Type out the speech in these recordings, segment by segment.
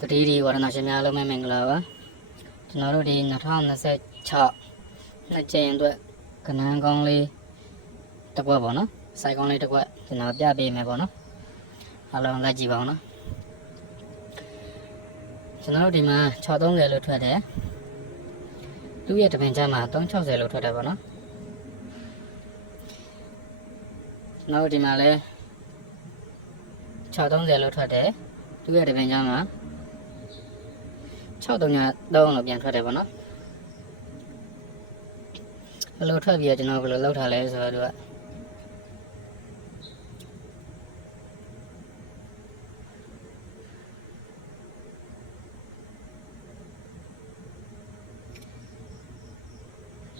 တတိဒီဝရဏရှင်များလုံးမင်္ဂလာပါကျွန်တော်တို့ဒီ2026နှစ်ကြိမ်အတွက်ကနန်းကောင်းလေးတစ်ကွက်ပေါ့နော်စိုက်ကောင်းလေးတစ်ကွက်ကျွန်တော်ပြပေးမယ်ပေါ့နော်အားလုံးလိုက်ကြည့်ပါဦးနော်ကျွန်တော်တို့ဒီမှာ630လို့ထွက်တယ်သူ့ရဲ့တပင်ချမ်းမှာ360လို့ထွက်တယ်ပေါ့နော်ကျွန်တော်တို့ဒီမှာလဲ630လို့ထွက်တယ်သူ့ရဲ့တပင်ချမ်းမှာ6-3 လို့ပြန်ထွက်တယ်ပေါ့နော်ဘယ်လိုထွက်ပြီးကျွန်တော်ဘယ်လိုလောက်ထားလဲဆိုတော့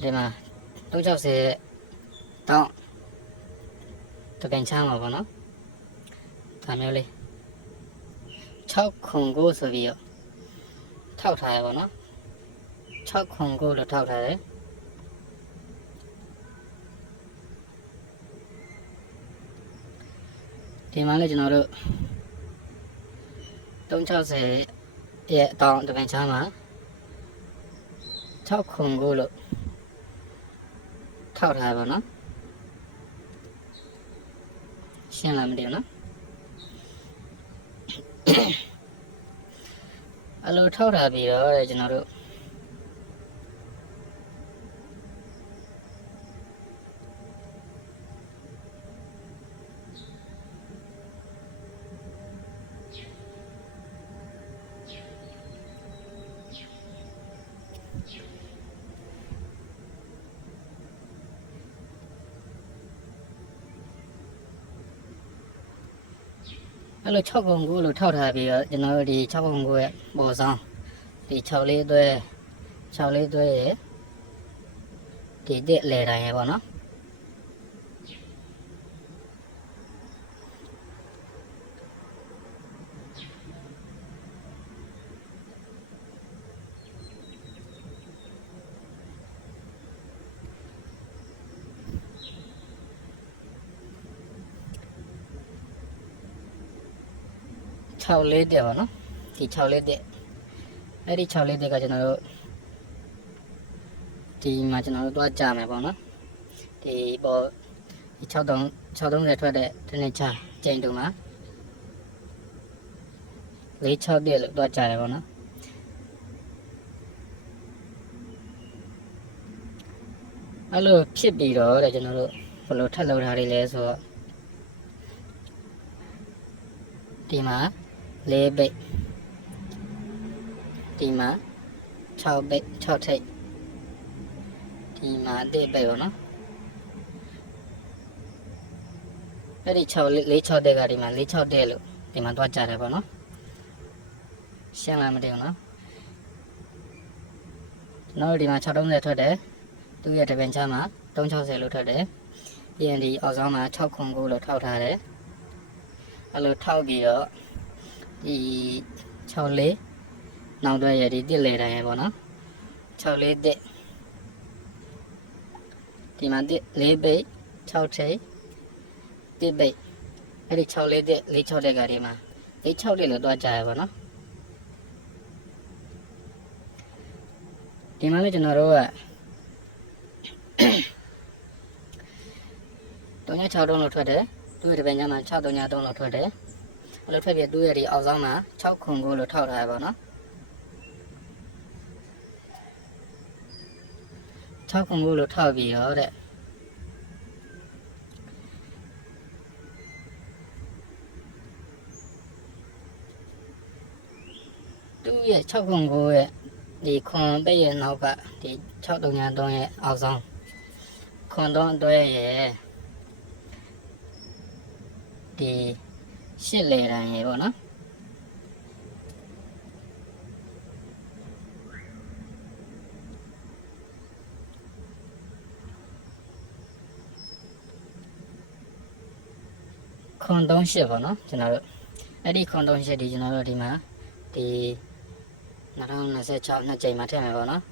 ဒီမှာ360တောင်းတပင်ချမ်းမှာပေါ့နော်ဒါမျိုးလေး6ခု9ဆိုပြီးတော့ထောက်ထားရပါတော့6ခု9လို့ထောက်ထားတယ်ဒီမှာလည်းကျွန်တော်တို့360ရဲ့အတောင်တပင်ချမ်းမှာ6ခု9လို့ထောက်ထားရပါတော့ရှင်းလားမသိဘူးနော်အလိုထောက်ထားပြီးတော့ကျွန်တော်တို့အဲ့လို6ခု9လို့ထောက်ထားပြီးတော့ကျွန်တော်တို့ဒီ6ခု9ရဲ့ပေါ်ဆောင်ဒီ6လေးသွဲရဲ့ဒီတက်လေတိုင်းရဲ့ပေါ့နော်6လေးတက်ပါနော်ဒီ6လေးတက်အဲ့ဒီ6လေးတက်ကကျွန်တော်တို့ဒီမှာကျွန်တော်တို့တွားကြမယ်ပေါ့နော်ဒီပေါ်ဒီ630ထွက်တဲ့တနေ့ချကျိန်တုံမှာ4-6တက်လို့တွားကြရပေါ့နော်အဲ့လိုဖြစ်ပြီးတော့တဲ့ကျွန်တော်တို့ဘယ်လိုထပ်လုပ်ထားရလဲဆိုတော့ဒီမှာ4ပိတ်ဒီမှာ6ပိတ်6ထိပ်ဒီမှာ1ပိတ်ပေါ့နော်အဲ့ဒီ4-6တက်ကဒီမှာ4-6တက်လို့ဒီမှာတွားကြတယ်ပေါ့နော်ရှင်းလားမသိဘူးနော်ကျွန်တော်ဒီမှာ630ထွက်တယ်သူ့ရဲ့တပင်ချမ်းမှာ360လို့ထွက်တယ်ပြီးရင်ဒီအောက်ဆောင်မှာ6ခု9လို့ထောက်ထားတယ်အဲ့လိုထောက်ပြီးတော့ဒီ6လေးနောက်တော့ရဒီတစ်လေတိုင်းရပေါ့နော်6လေးတစ်ဒီမှာတစ်4ပိတ်6ထိပ်တစ်ပိတ်အဲ့ဒီ6လေးတစ်4-6တက်ကဒီမှာ4-6လေးလို့တွားကြရပေါ့နော်ဒီမှာလည်းကျွန်တော်တို့က3-6 လို့ထွက်တယ်သူ့ရဲ့တပင်ညမှာ6-3 လို့ထွက်တယ်အဲ့လိုထွက်ပြီးသူ့ရဲ့ဒီအောက်ဆောင်မှာ6ခု9လို့ထောက်ထားရပါတော့6ခု9လို့ထောက်ပြီးတော့တဲ့သူ့ရဲ့6ခု9ရဲ့ဒီခွန်ပိတ်ရဲ့နောက်ကဒီ6-3ရဲ့အောက်ဆောင်ခွန်တော့အတွဲရဲ့ဒီ8လေတိုင်းရေပေါ့နော်ခွန်38ပေါ့နော်ကျွန်တော်တို့အဲ့ဒီခွန်38ဒီကျွန်တော်တို့ဒီမှာဒီ2026နှစ်ကြိမ်မှာထည့်မယ်ပေါ့နော်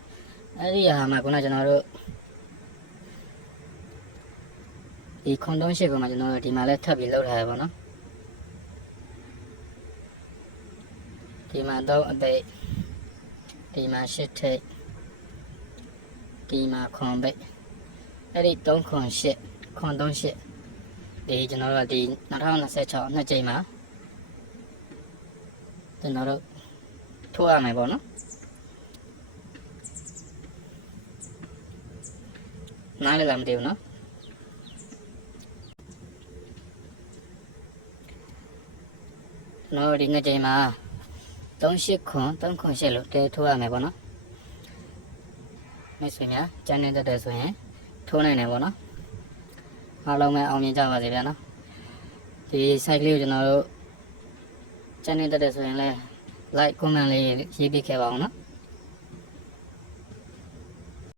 အဲ့ဒီဟာမှာခုနကျွန်တော်တို့ဒီခွန်38ကိုမှကျွန်တော်တို့ဒီမှာလဲထပ်ပြီးလောက်ထားရပါတော့ ဒီမှာ3အပိတ်ဒီမှာ8ထိပ်ဒီမှာခွန်ပိတ်အဲ့ဒီ3ခွန်8ခွန်3 8ဒီကျွန်တော်တို့ဒီ2026နှစ်ကြိမ်မှာကျွန်တော်တို့ထိုးရမယ်ပေါ့နော်နားလည်လားမသိဘူးနော်နော်ဒီနှစ်ကြိမ်မှာ38ခွန်3ခွန်8လို့တဲထိုးရမယ်ပေါ့နော်မိတ်ဆွေများကျန်နေတဲ့ဆိုရင်ထိုးနိုင်တယ်ပေါ့နော်အားလုံးပဲအောင်မြင်ကြပါစေဗျာနော်ဒီ site လေးကိုကျွန်တော်တို့ channel တက်တဲ့ဆိုရင်လည်း like comment လေးရေးပေးခဲ့ပါအောင်နော်